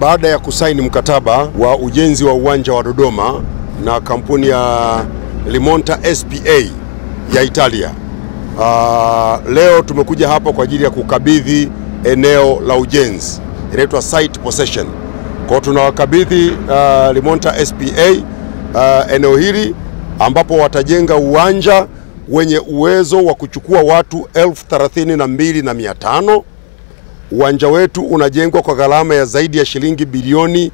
Baada ya kusaini mkataba wa ujenzi wa uwanja wa Dodoma na kampuni ya Limonta SPA ya Italia, leo tumekuja hapa kwa ajili ya kukabidhi eneo la ujenzi, inaitwa site possession. Kwa tunawakabidhi Limonta SPA eneo hili ambapo watajenga uwanja wenye uwezo wa kuchukua watu 32,500. Uwanja wetu unajengwa kwa gharama ya zaidi ya shilingi bilioni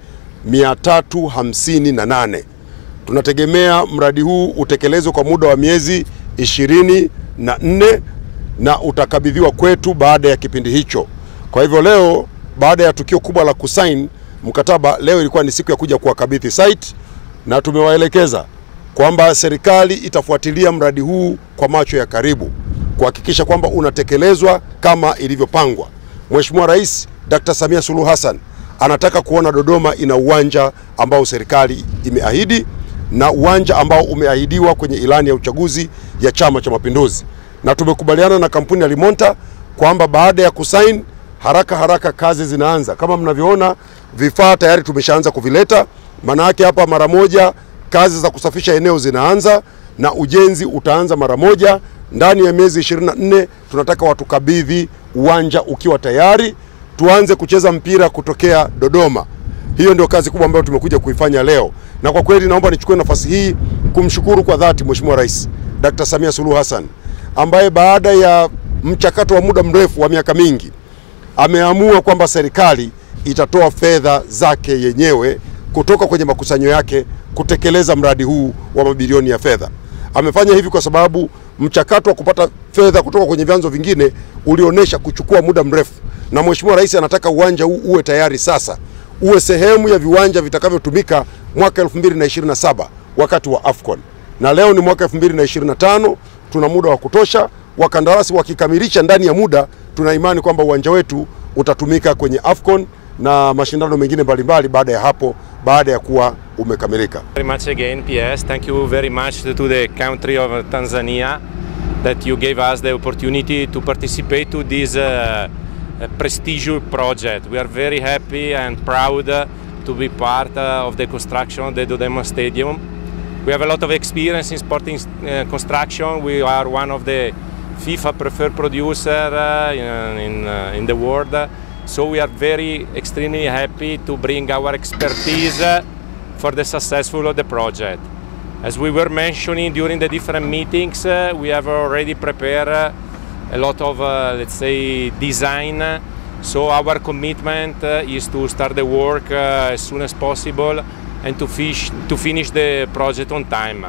358. Tunategemea mradi huu utekelezwe kwa muda wa miezi 24 na utakabidhiwa kwetu baada ya kipindi hicho. Kwa hivyo leo, baada ya tukio kubwa la kusaini mkataba, leo ilikuwa ni siku ya kuja kuwakabidhi site, na tumewaelekeza kwamba serikali itafuatilia mradi huu kwa macho ya karibu kuhakikisha kwamba unatekelezwa kama ilivyopangwa. Mheshimiwa Rais Dr. Samia Suluhu Hassan anataka kuona Dodoma ina uwanja ambao serikali imeahidi na uwanja ambao umeahidiwa kwenye ilani ya uchaguzi ya Chama cha Mapinduzi. Na tumekubaliana na kampuni ya Limonta kwamba baada ya kusaini haraka kazi zinaanza. Kama mnavyoona, vifaa tayari tumeshaanza kuvileta. Maana yake hapa mara moja kazi za kusafisha eneo zinaanza na ujenzi utaanza mara moja. Ndani ya miezi 24 tunataka watukabidhi uwanja ukiwa tayari, tuanze kucheza mpira kutokea Dodoma. Hiyo ndio kazi kubwa ambayo tumekuja kuifanya leo. Na kwa kweli naomba nichukue nafasi hii kumshukuru kwa dhati Mheshimiwa Rais Dr. Samia Suluhu Hassan, ambaye baada ya mchakato wa muda mrefu wa miaka mingi ameamua kwamba serikali itatoa fedha zake yenyewe kutoka kwenye makusanyo yake kutekeleza mradi huu wa mabilioni ya fedha. Amefanya hivi kwa sababu mchakato wa kupata fedha kutoka kwenye vyanzo vingine ulionesha kuchukua muda mrefu, na Mheshimiwa Rais anataka uwanja huu uwe tayari sasa, uwe sehemu ya viwanja vitakavyotumika mwaka 2027 wakati wa AFCON. Na leo ni mwaka 2025, tuna muda wa kutosha. Wakandarasi wakikamilisha ndani ya muda, tuna imani kwamba uwanja wetu utatumika kwenye AFCON na mashindano mengine mbalimbali baada ya hapo, baada ya kuwa umekamilika. Very much again, PS. Thank you very much to the country of Tanzania that you gave us the opportunity to participate to this prestigious project. We are very happy and proud to be part of the construction of the Dodoma Stadium. We have a lot of experience in sporting construction. We are one of the FIFA preferred producer in the world. So we are extremely happy to bring our expertise for the successful of the project. As we were mentioning during the different meetings, we have already prepared a lot of, let's say, design. So our commitment is to start the work as soon as possible and to finish the project on time.